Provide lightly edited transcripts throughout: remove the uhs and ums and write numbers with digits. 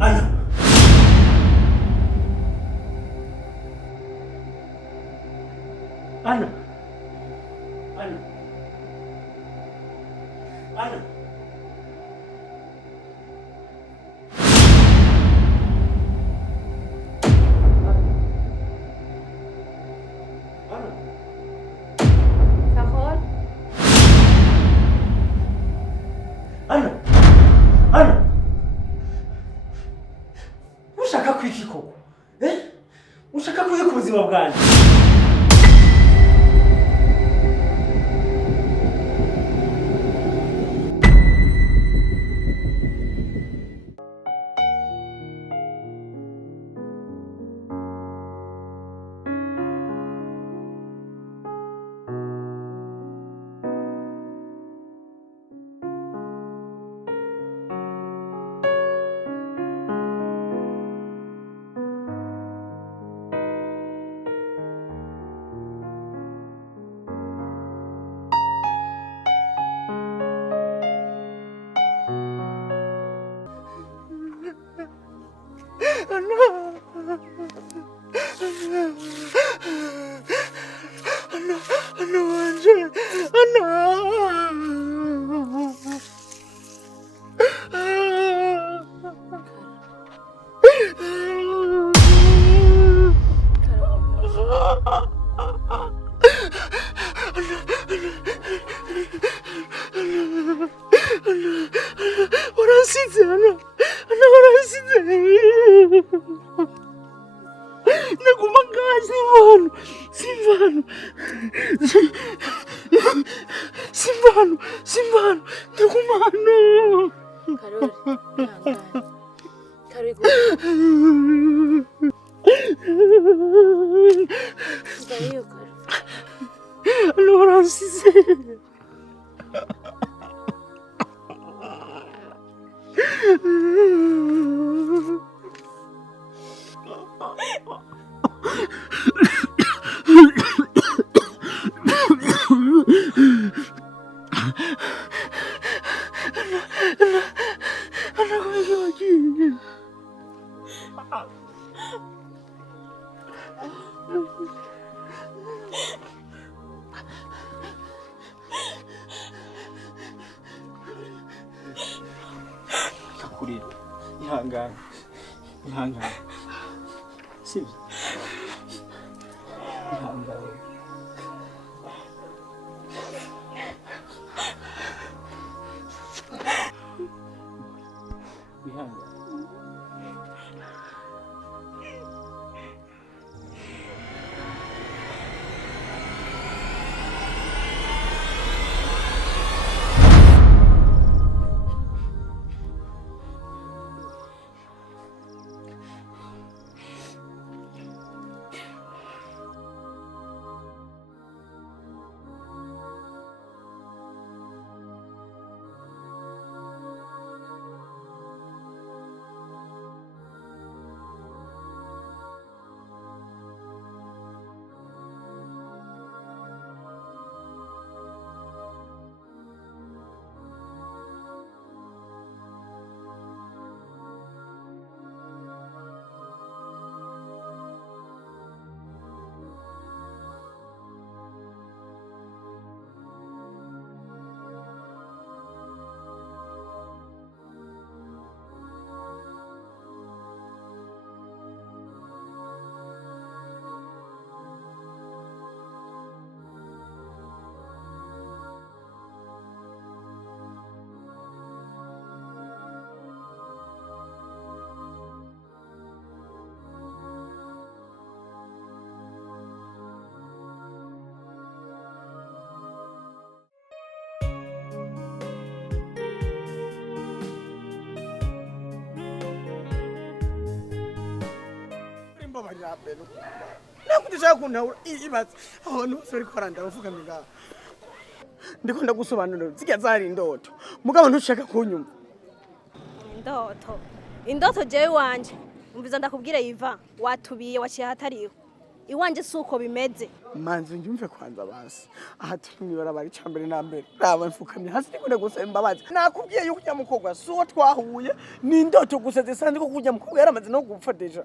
Ana. Carol? Ana. Ushaka kwiki koko? Ushaka kwiki ku buzima bwanjye? Simbano, ndakumano. Carol, Carol, saiu, Carol. Allora si sente. Kurira ihangane sibyo ihangane Nakutishaka kunhaura ibazi abantu bose bariko baranda bavuga minga ndiko ndagusobanurira zirya zari indoto mugabo ntushaka kunyumva Indoto jewe wanje umviza ndakubwire Iva watubiye waciye hatariho iwanje suko bimeze manzi njumve kwanza basi aha turi mwibarabara icambere na mbere raba mfukamye hasi ndikunda gusaba imbabazi nakubwiye yuko ujya mukogwa suwo twahuye ni indoto gusa zisanzwe ko kujya mukogwa yaramaze no gupfa deja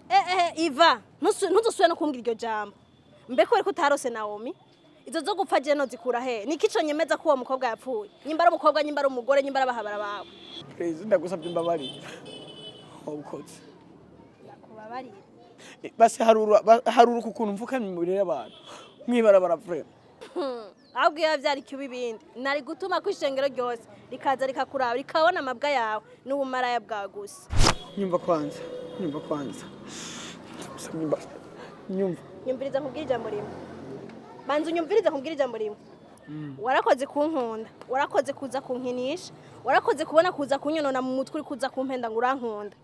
Iva ntuzusubire no kumbwira iryo jambo mbeko ariko utarose Naomi izo zo gupfa je no zikura he nikico nyemeza ko uwo mukobwa yapfuye nyimba ari umukobwa nyimba ari umugore nyimba ari abahabara bawe please ndagusabye imbabazi obukoze yakubabarira basi haruru kukuntu mfukamye mu birere abantu mwibarabara vrema ahubwo yavyari kibi bindi nari gutuma kwishengero ryose rikaza rikakuraba rikabona amabwa yawe n'ubumaraya bwa gusa nyumva kwanza nyumviriza nkubwira ijambo rimwe banza unyumviriza nkubwira ijambo rimwe warakoze kunkunda warakoze kuza kunkinisha warakoze kubona kuza kunyonona mu mutwe uri kuza kumpenda ngo urankunda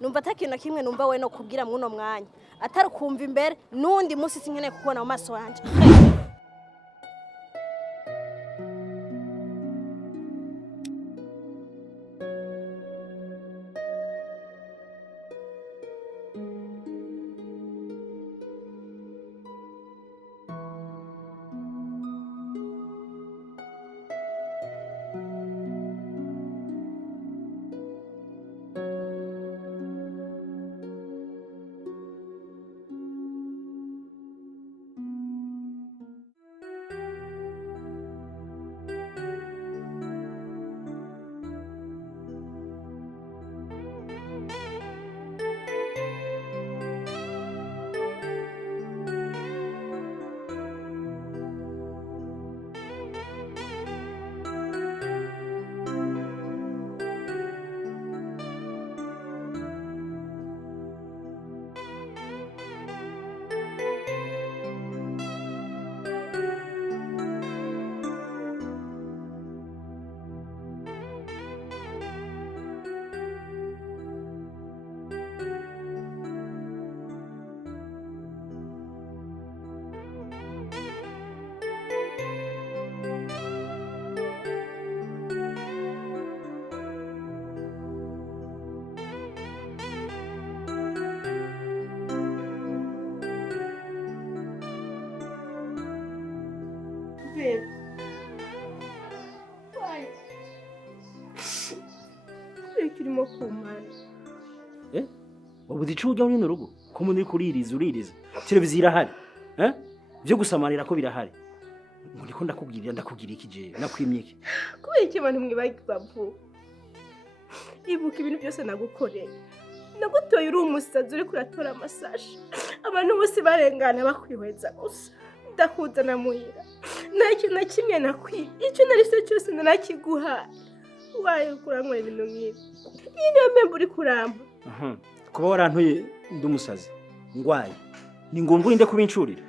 numva atakintu kimwe numva we no kubwira muno mwanya atari kumva imbere nundi munsi sinkeneye kubona mu maso yanje kirimo kumara wabuze ico ujya muri rugo ko muri kuririza televiziyo irahari byo gusamarira ko birahari muri ko ndakubwira iki je nakwimye iki kubera iki abantu mwibagiza vuba ibuka ibintu byose nagukoreye nagutoye uri umusazi uri kuratora amasashi abantu bose barengana bakwihweza gusa ndakuzana muhira nta kintu na kimwe nakwibye icyo narise cyose narakiguha waye kuranwa ibintu nk'ibi iyi niyo mpamvu uri kuramba kuba warantuye ndi umusazi ngwaye ni ngombwa urinde kubincurira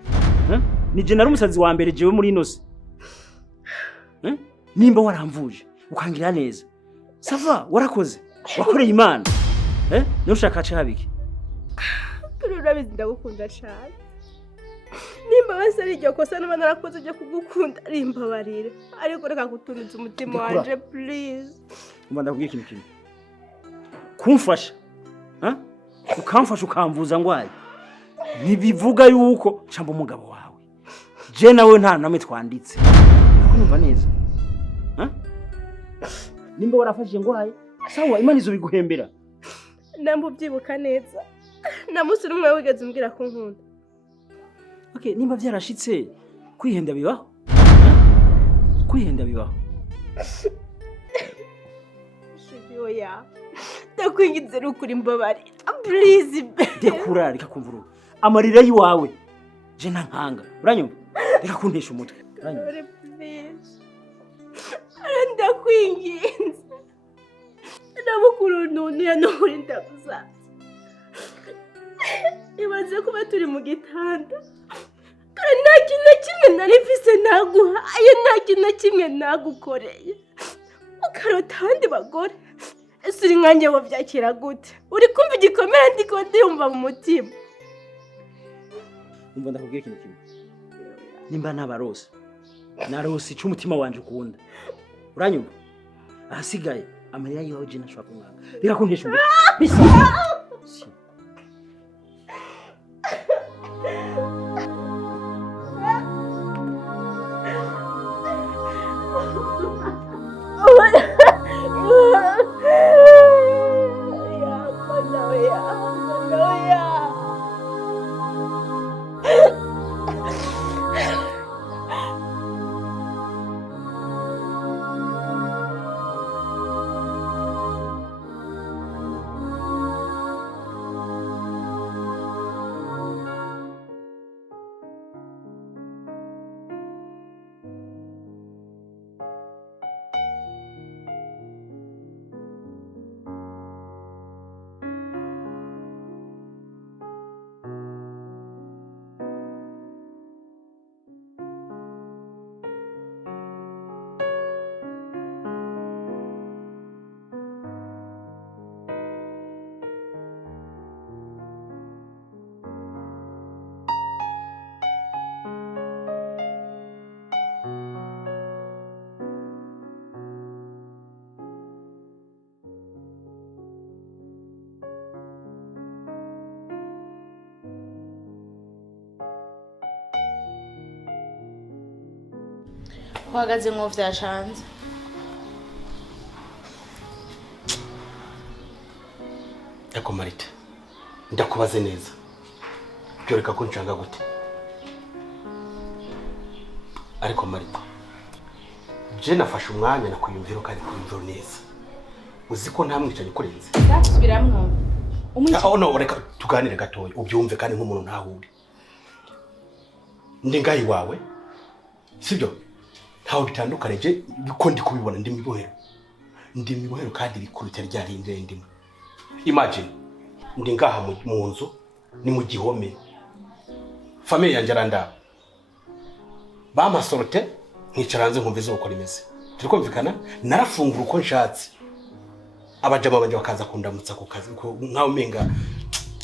nije nari umusazi wa mbere jewe muri inose nimba waramvuje ukangira neza sava warakoze wakoreye imana nushaka habiki urabizi ndagukunda cyane nimba base ari iryo kosa n'abana narakoze ujya kugukunda rimbabarire ariko reka gutunuza umutima wanje please umva ndakubwira ikintu kimwe kumfasha ukamfasha ukamvuza ngwaye ntibivuga yuko cyangwa umugabo wawe je nawe nta namwe twanditse numva neza nimba warafashije ngwaye sawa imana izo biguhembera nambu byibuka neza namusura umwe wigeze umbwira ko nkunda okay nimba byarashitse kwihenda bibaho Oya ndakwingize rukuri mbabari please dekura reka kumvuru amarira yiwawe je ntankanga uranyumva reka kuntesha umutwe uranyumva ndakwingize ndabukuru none ya nuri ndaguza ibaze kuba turi mu gitanda kandi nta kintu na kimwe nari mfise naguha ayo nta kintu na kimwe nagukoreye ukarota abandi bagore ese uri nkanjye wabyakira gute uri kumva igikomere ndiko ndiyumva mu mutima umva ndakubwira ikintu kimwe nimba nabarose narose ico umutima wanje ukunda uranyumva ahasigaye amarira yiwawe je nashobora kumwanga reka kuntesha umutwe bisa uhagaze nko vyacanze. Eko Marita, ndakubaze neza. Byoreka ko nshanga gute. Ariko Marita, je nafashe umwanya nakwiyumvira kandi kwiyumvira neza. Uzi ko nta mwicanyi kurenze. Ndasubiramwo. No, reka tuganire gatoya ubyumve kandi nk'umuntu ntahuri. Ndi ngayi wawe. Sibyo? Ntaho bitandukanye je uko ndi kubibona ndi mibohero. Ndi mibohero kandi rikurutse ryarinde ndimo. Imagine ndi ngaha mu nzu ni mu gihome. Famille yanje aranda. Bamasorote nkicaranze nkumvize uko rimeze. Turi kumvikana narafungura uko nshatse. Abajama banje bakaza kundamutsa ku kazi nkaho menga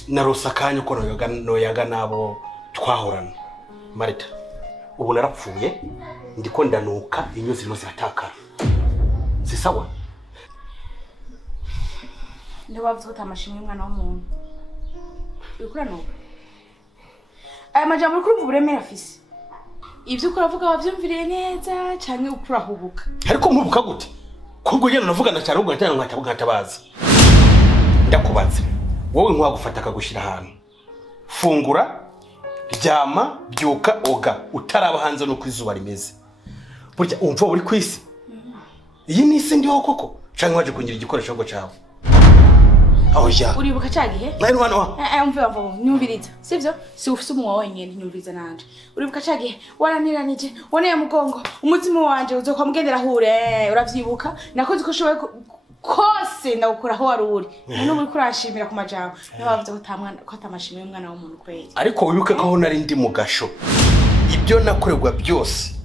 narosa kanyo ko noyaga nabo twahorana. Marita ubu narapfuye ndiko ndanuka inyuzi no zirataka. Si sawa? Ndabavuze ko amashimwe mwana w'umuntu. Ukura no. Aya majambo kuri uburemera afise. Ivyo ukuravuga wavyumviriye neza canke ukurahubuka. Ariko nkubuka gute? Kubwo yena navugana cyane ubwo natanga nkatabaza. Ndakubaza. Wowe nkwa akagushira ahantu. Fungura, ryama, byuka, oga, utaraba hanze no kwizuba rimeze. Burya umva uri kwisi. Iyi ni isi ndiho koko. Canke waje kungira igikoresho ngo cyawe. Aho ya. Uribuka cagihe? Nani wano? Umva nyumviriza. Sivyo? Si ufise umwa wenyene nyumviriza nanje. Uribuka cagihe? Waraniranije. Wone ya mugongo. Umutima wanje uzokwa mugendera hure. Uravyibuka? Nakoze ko shoboye kose ndagukora aho waruri. None uri kurashimira ku majambo. Nabavuze ko tamwana ko atamashimwe y'umwana w'umuntu kweli. Ariko wibuke ko aho nari ndi mu gasho. Ibyo nakorerwa byose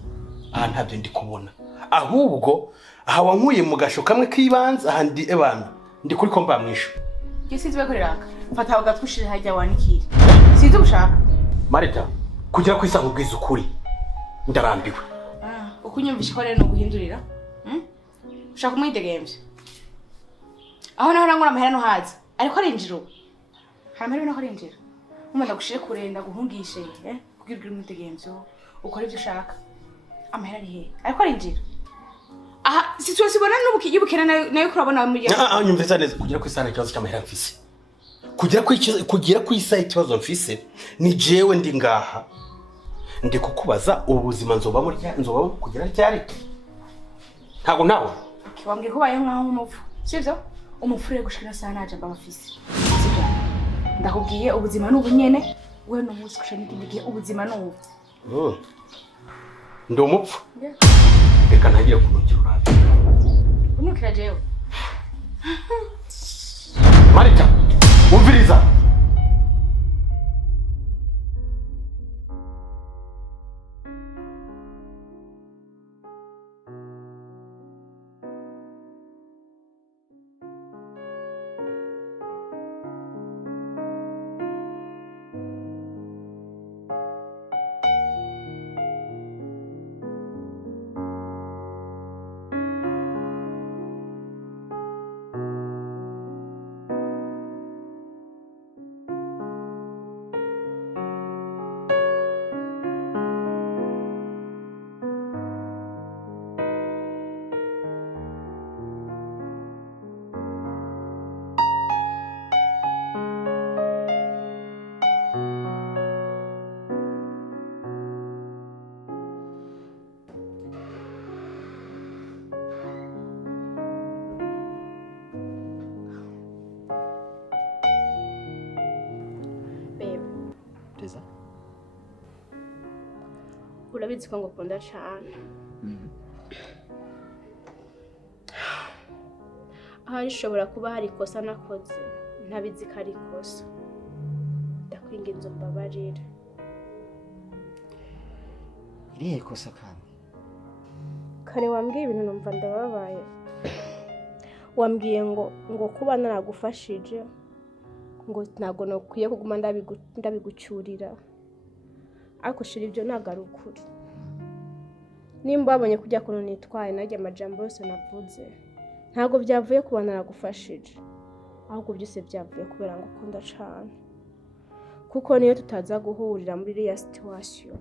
aha ntabyo ndi kubona. Ahubwo aha wankuye mu gasho kamwe kibanza ahandi ebana. Ndi kuri komba mwisho. Yesizwe koreraka. Fata ugatwushire hajya wanikira. Sizo ushaka. Marita, kugira kwisa nkubwiza ukuri. Ndarambiwe. Ukunyumvisha ko rero no guhindurira. Ushaka umwidegemvye. Aho naho rangura amahera no haza. Ariko arinjiro. Hamere no arinjira. Umunda gushire kurenda guhungishe, kugira umwidegemvyo. Ukora ivyo ushaka. Amahera ari he? Ariko arinjira. Aha, situation ibona n'ubukiyibukena nayo kurabona mu ya. Nyumvisa neza kugira kwisana ikibazo cy'amahera mfise. Kugira kwisa ikibazo mfise ni jewe ndi ngaha. Ndi kukubaza ubuzima nzobamo kugira ryari. Ntago nawe. Kiwambye kubaye nkaho umufu. Sivyo? Umufure gushikira sana aje mbafise. Sivyo? Ndakubwiye ubuzima n'ubunyene, we no musi kushana ikindigiye ubuzima n'ubu. Ndo umupfu. Reka ntagiye kunukira urabe. Unukira jewe. Marita, umviriza. Urabizi ko ngukunda cyane. Ahari shobora kuba hari ikosa nakoze, ntabizi ko ari ikosa. Ndakwinginze umbabarire. Irihe kosa kandi? Kare wambwiye ibintu numva ndababaye. Wambwiye ngo kuba naragufashije ngo ntago nokwiye kuguma ndabigucyurira. Ariko shira ibyo nagarukuri. Nimba babonye kujya kuno nitwaye najya amajambo yose navuze. Ntago byavuye kuba naragufashije. Ahubwo byose byavuye kubera ngo ukunda cyane. Kuko niyo tutaza guhurira muri iriya situation.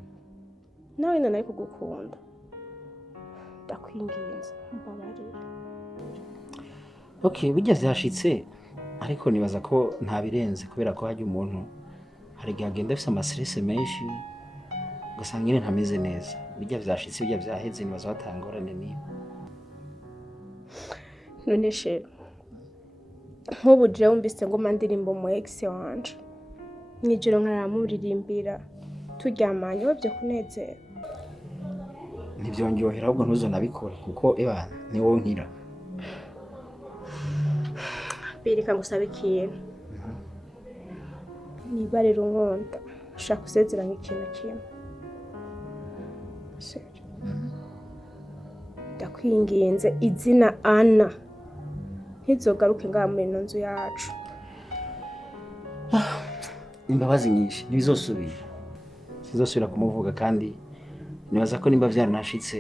Nawe nari kugukunda. ndakwinginze mbabarira. Okay, bijya vyashitse ariko nibaza ko nta birenze kubera ko hajya umuntu hari igihe agenda afise amastress menshi ugasanga nyine ntameze neza. Bijya vyashitse bijya vyaheze nibaza batangorane niyo. None she nk'ubu je wumvise ngo mandirimbo mu ex wanje nijoro nkaramuririmbira turyamanye wabyo kunezera. Ntibyongyohera ahubwo ntuzonabikora kuko ebana ni wowe nkira. Birika ngusaba ikintu. Niba rero nkunda ushaka gusezeranya ikintu kimwe. Ndakwinginze izina Anna ntizogaruke ngaha muri ino nzu yacu. Imbabazi nyinshi ntibizosubira. Sizosubira kumuvuga kandi nibaza ko nimba vyaranashitse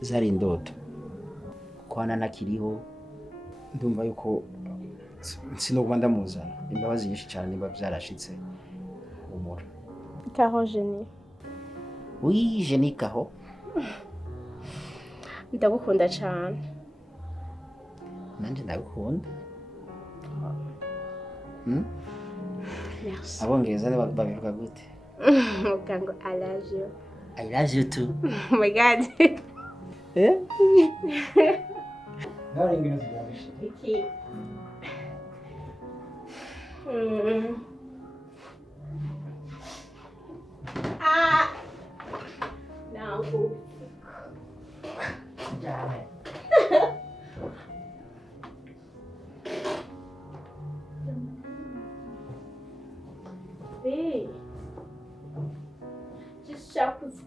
zari indoto. Kuko Anna nakiriho ndumva yuko sinoguma ndamuzana. Imbabazi nyinshi cyane nimba vyarashitse umura. Kaho Jenny. Oui, Jenny Kaho. Ndagukunda cyane. Nanje ndagukunda. Merci. Abongereza babivuga gute? Ukango I love you. I love you too. Oh my god. Eh? Nawe ngino zibamisha. Iki. Ah. Now. Jane. Hey. Just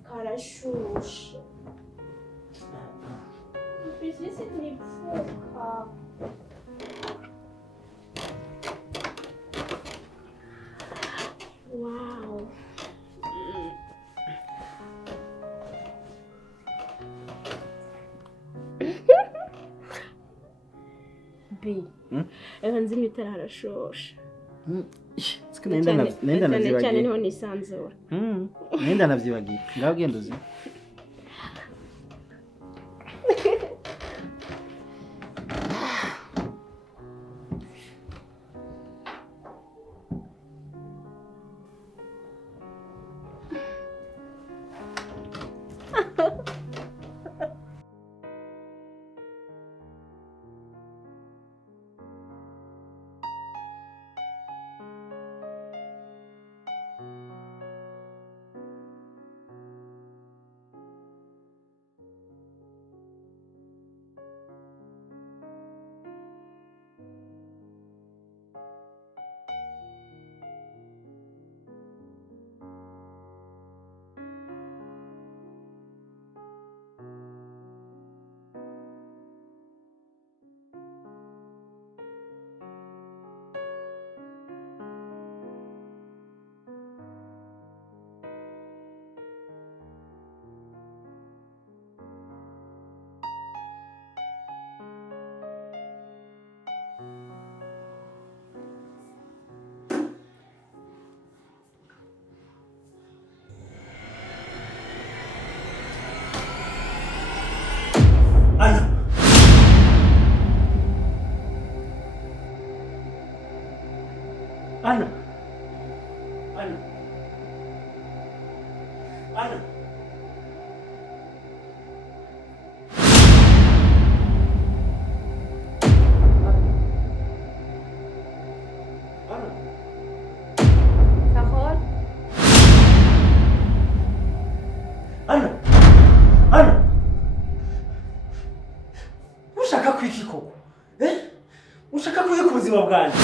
karashusha. Precisa de focar. Wow. B. Eva nzi mitara harashosha. Nenda navyibagiye. Cyane niho nisanzura. Nenda navyibagiye. Ngaho genda uzi. Anna! Anna! Anna! Anna! Carol? Anna! Anna! Ushaka kwiki koko? Ushaka kwiki ku buzima bwanjye?